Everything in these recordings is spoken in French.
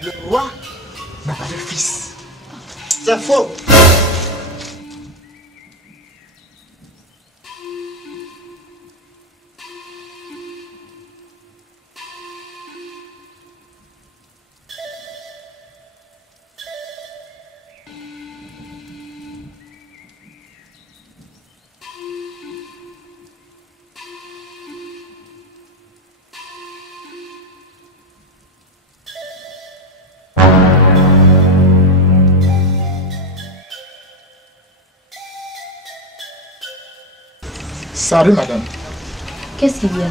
Le roi n'a pas de fils. C'est faux. Salut madame. Qu'est-ce qu'il y a?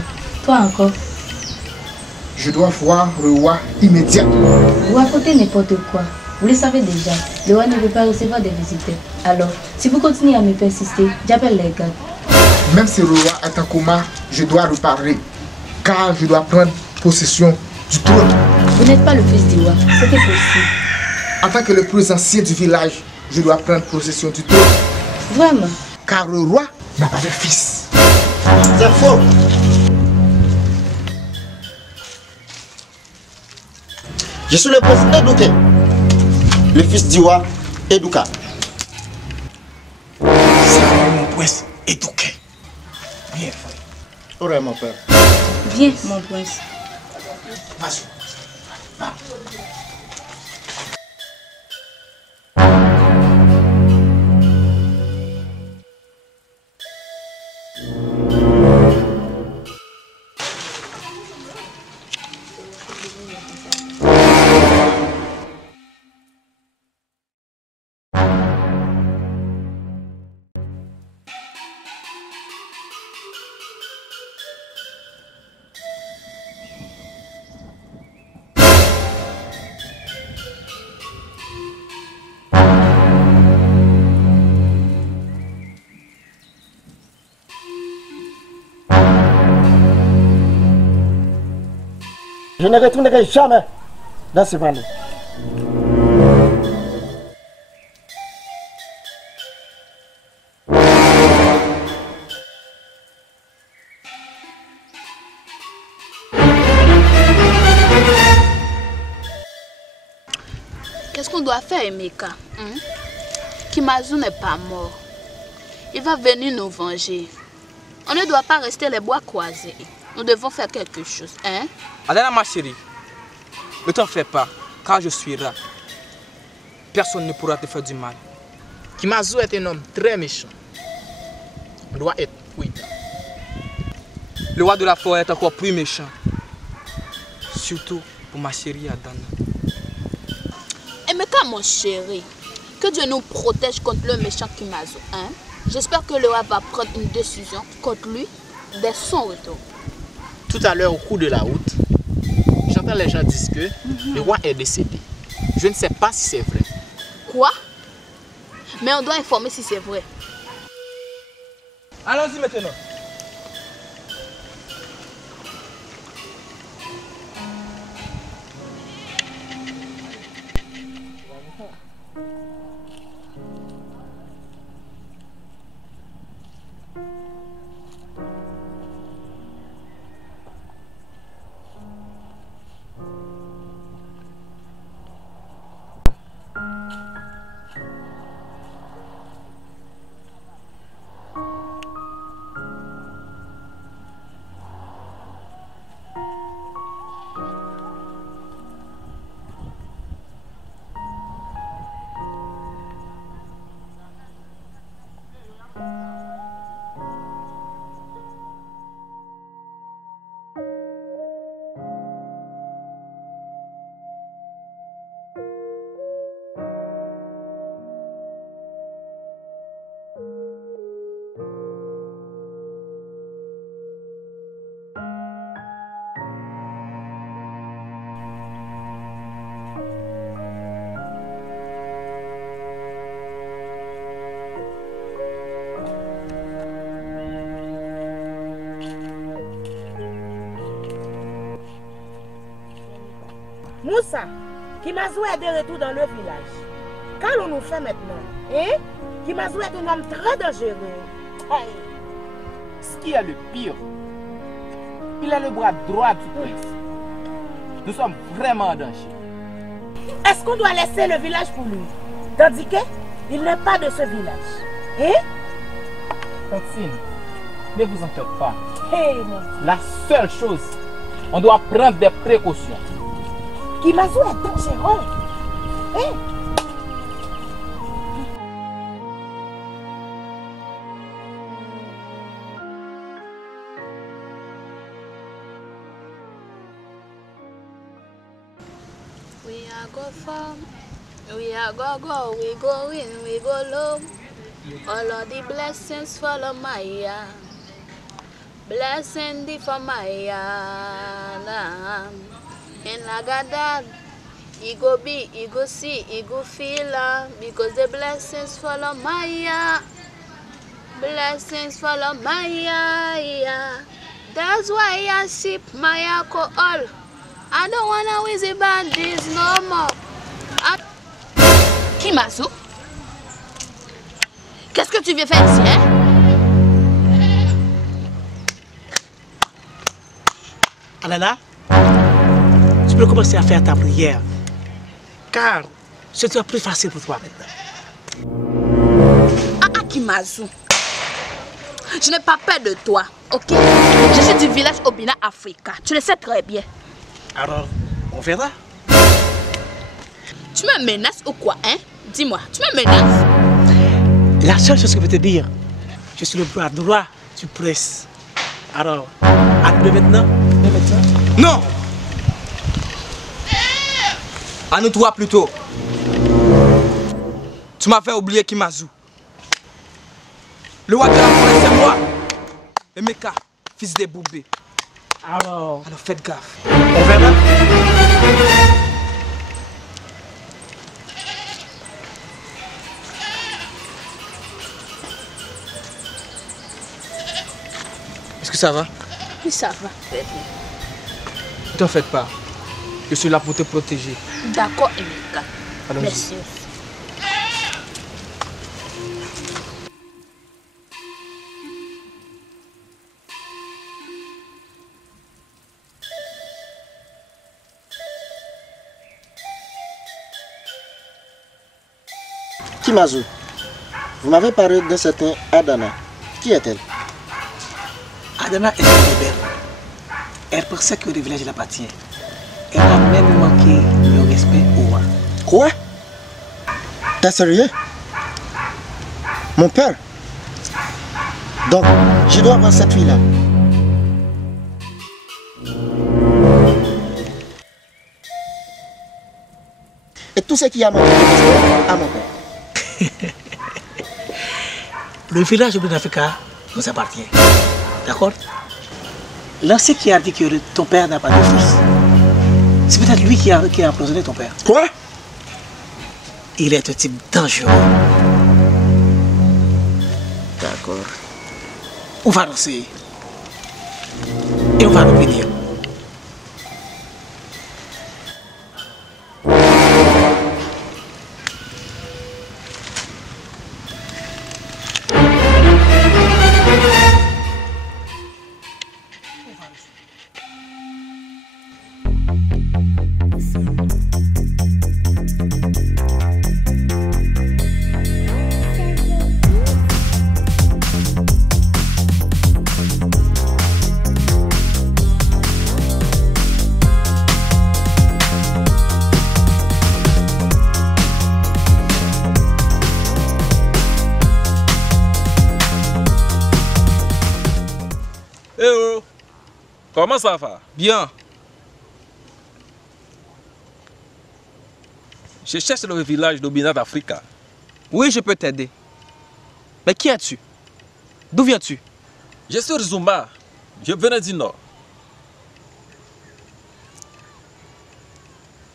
Toi encore? Je dois voir le roi immédiatement. Vous racontez n'importe quoi. Vous le savez déjà. Le roi ne veut pas recevoir des visiteurs. Alors, si vous continuez à me persister, j'appelle les gardes. Même si le roi est en coma, je dois lui parler. Car je dois prendre possession du trône. Vous n'êtes pas le fils du roi. C'était possible. En tant que le plus ancien du village, je dois prendre possession du trône. Vraiment? Car le roi n'a pas de fils. C'est faux. Je suis le prince Edouké, le fils du roi Edouka. C'est mon prince Edouké. Bien fait. Ouais, mon père. Viens, mon prince. Vas-y. Je ne retournerai jamais dans ce palais. Qu'est-ce qu'on doit faire, Emeka? Kimazu n'est pas mort. Il va venir nous venger. On ne doit pas rester les bois croisés. Nous devons faire quelque chose, hein? Adana, ma chérie, ne t'en fais pas, car je suis là. Personne ne pourra te faire du mal. Kimazu est un homme très méchant. On doit être prudent. Le roi de la forêt est encore plus méchant. Surtout pour ma chérie Adana. Emeka, mon chéri, que Dieu nous protège contre le méchant Kimazu, hein? J'espère que le roi va prendre une décision contre lui dès son retour. Tout à l'heure, au cours de la route, j'entends les gens dire que le roi est décédé. Je ne sais pas si c'est vrai. Quoi? Mais on doit informer si c'est vrai. Allons-y maintenant. Moussa, Kimazu est de retour dans le village. Qu'allons-nous faire maintenant? Hein? Kimazu est un homme très dangereux. Aïe. Ce qui est le pire, il est le bras droit du prince. Nous sommes vraiment en danger. Est-ce qu'on doit laisser le village pour lui? Tandis qu'il n'est pas de ce village. Hein? Tantine, ne vous en faites pas. Hey, mon Dieu. La seule chose, on doit prendre des précautions. Kimazu est dangereux. Hein? We are go far, we are go, we go in, we go low. All of the blessings follow Maya. Blessing thee for Maya. And like that, he go be, he go see, he go feel, because the blessings follow Maya. Blessings follow Maya. Yeah. That's why I sip my alcohol. I don't wanna wheezy about this no more. Kimazu, qu'est-ce que tu viens faire ici, hein? Alana, tu peux commencer à faire ta prière, car ce sera plus facile pour toi maintenant. Kimazu, je n'ai pas peur de toi, ok? Je suis du village Obina Africa, tu le sais très bien. Alors, on verra. Tu me menaces ou quoi, hein? Dis-moi, tu me menaces? La seule chose que je peux te dire, je suis le bras droit du prince. Alors, à nous maintenant. Non! À nous trois plutôt. Tu m'as fait oublier Kimazu. Le roi de la forêt, c'est moi. Et Meka, fils des Boubé. Alors, faites gaffe. on verra. Est-ce que ça va? Oui, ça va. Ne t'en faites pas. Je suis là pour te protéger. D'accord, Emeka. Allons-y. Merci. Kimazu, vous m'avez parlé d'un certain Adana. Qui est-elle? Adana est une rebelle. Elle pensait que le village l'appartient. Elle a même manqué le respect au roi. Quoi? T'es sérieux? Mon père? Donc, je dois avoir cette fille-là. Et tout ce qui a manqué de respect à mon père. Le village de l'Afrique nous appartient. D'accord? L'ancien qui a dit que ton père n'a pas de fils, c'est peut-être lui qui a empoisonné ton père. Quoi? Il est un type dangereux. D'accord. On va danser. Et on va nous bénir. Comment ça va? Bien. Je cherche le village d'Obina d'Africa. Oui, je peux t'aider. Mais qui es-tu? D'où viens-tu? Je suis Zumba. Je venais du nord.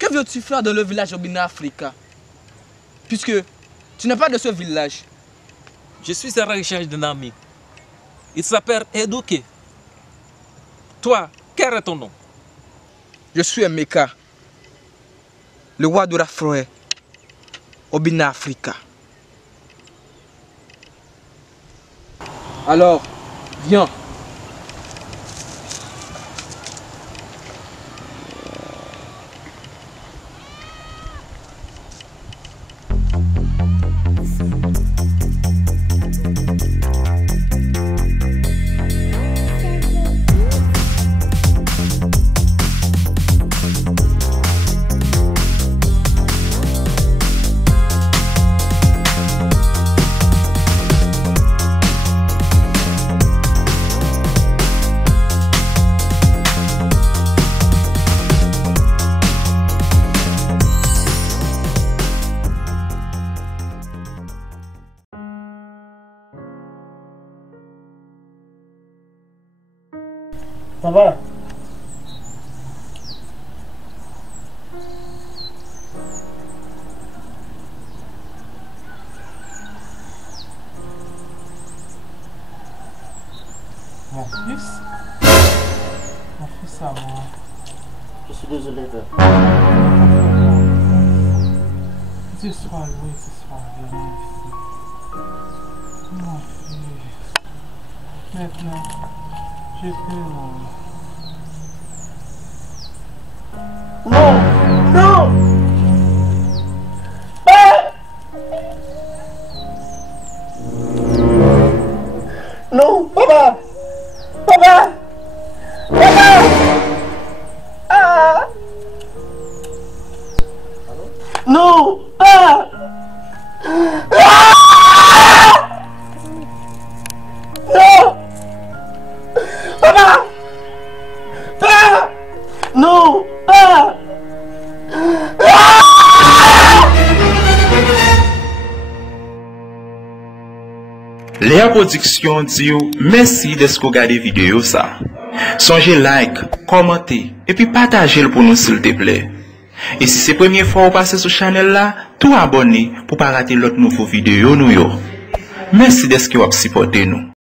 Que viens-tu faire dans le village d'Obina Africa? Puisque tu n'es pas de ce village. Je suis à la recherche d'un ami. Il s'appelle Edouké. Toi, quel est ton nom? Je suis Emeka, le roi de la forêt, Obina Africa. Alors, viens. Papa. Mon fils? Mon fils à moi. Je suis désolé, père. Ce soir, oui, ce soir, mon fils. Mon fils. Maintenant, je peux Non! Non! Ah! Non, papa! Papa! Papa! Ah! Non! Ah! Ah! Non! Papa! Papa! Non! Ah! Léa Production dit merci de ce que vous regardez vidéo ça. Songez like, commenter et puis partagez le pour nous s'il te plaît. Et si c'est la première fois que vous passez sur la chaîne là, tout abonnez pour ne pas rater l'autre nouveau vidéo nous yo. Merci de ce que vous supportez nous.